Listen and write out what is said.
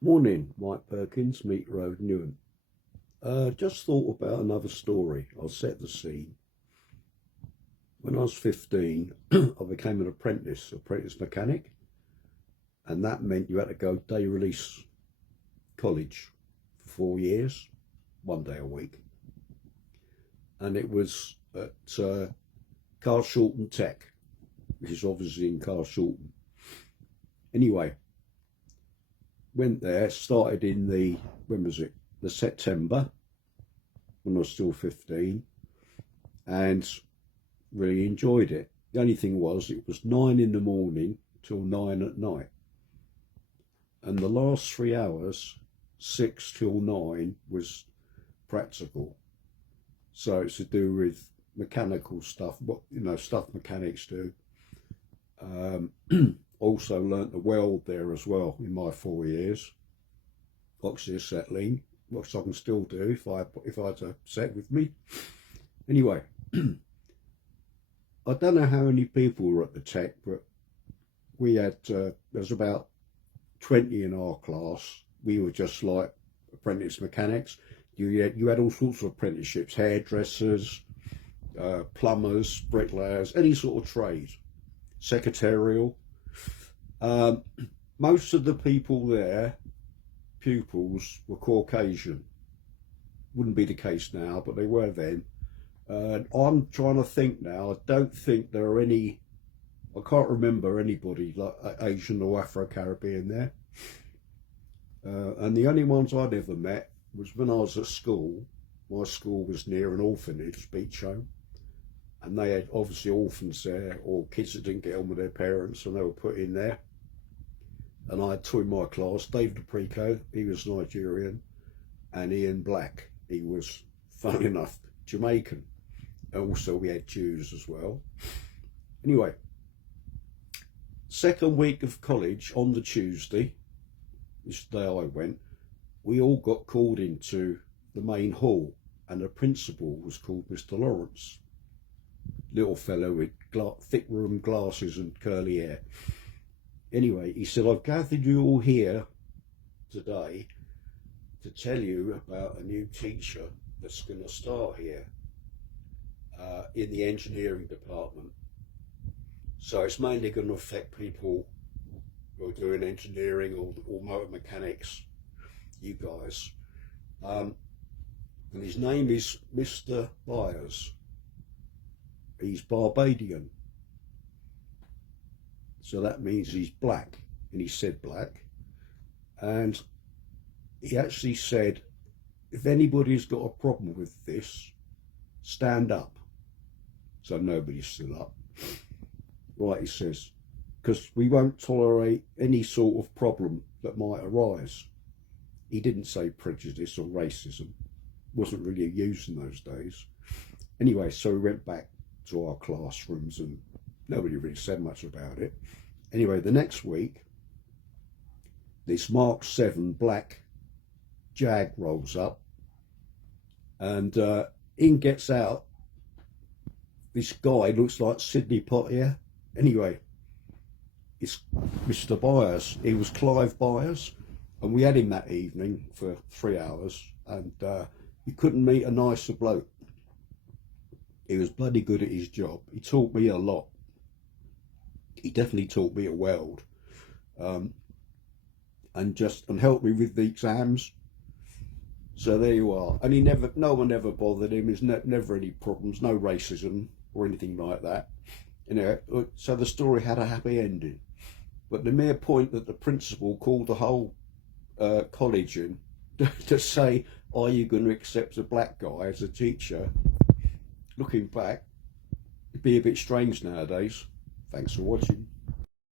Morning, Mike Perkins, Meat Road, Newham. Just thought about another story. I'll set the scene. When I was 15, I became an apprentice mechanic, and that meant you had to go day release college for 4 years, 1 day a week. And it was at Carshalton Tech, which is obviously in Carshalton. Anyway, went there, started in when was it? The September, when I was still 15, and really enjoyed it. The only thing was, it was 9 in the morning till 9 at night. And the last 3 hours, 6 till 9, was practical. So it's to do with mechanical stuff, stuff mechanics do. Also learnt to weld there as well in my 4 years. Oxyacetylene, which I can still do if I had a set with me. Anyway, I don't know how many people were at the tech, but we had there was about 20 in our class. We were just like apprentice mechanics. You had all sorts of apprenticeships: hairdressers, plumbers, bricklayers, any sort of trade, secretarial. Most of the people there, pupils, were Caucasian. Wouldn't be the case now, but they were then. I'm trying to think now. I don't think there are any. I can't remember anybody like Asian or Afro-Caribbean there. And the only ones I'd ever met was when I was at school. My school was near an orphanage, beach home, and they had obviously orphans there, or kids that didn't get on with their parents, and they were put in there. And I had two in my class: Dave DePrico, he was Nigerian, and Ian Black, he was, funny enough, Jamaican. Also, we had Jews as well. Anyway, second week of college, on the Tuesday, this day I went, we all got called into the main hall, and the principal was called Mr. Lawrence. Little fellow with thick rimmed glasses and curly hair. Anyway, he said, I've gathered you all here today to tell you about a new teacher that's going to start here in the engineering department. So it's mainly going to affect people who are doing engineering or motor mechanics, you guys. And his name is Mr. Byers. He's Barbadian. So that means he's black, and he said black. And he actually said, if anybody's got a problem with this, stand up. So nobody stood up. Right, he says, because we won't tolerate any sort of problem that might arise. He didn't say prejudice or racism. Wasn't really used in those days. Anyway, so we went back to our classrooms and nobody really said much about it. Anyway, the next week, this Mark 7 black Jag rolls up, and in gets out this guy, looks like Sidney Poitier. Anyway, it's Mr. Byers. He was Clive Byers, and we had him that evening for 3 hours, and you couldn't meet a nicer bloke. He was bloody good at his job. He taught me a lot. He definitely taught me to weld, and helped me with the exams. So there you are. And no one ever bothered him. There's never any problems, no racism or anything like that. So the story had a happy ending. But the mere point that the principal called the whole college in to say, are you going to accept a black guy as a teacher? Looking back, it'd be a bit strange nowadays. Thanks for watching.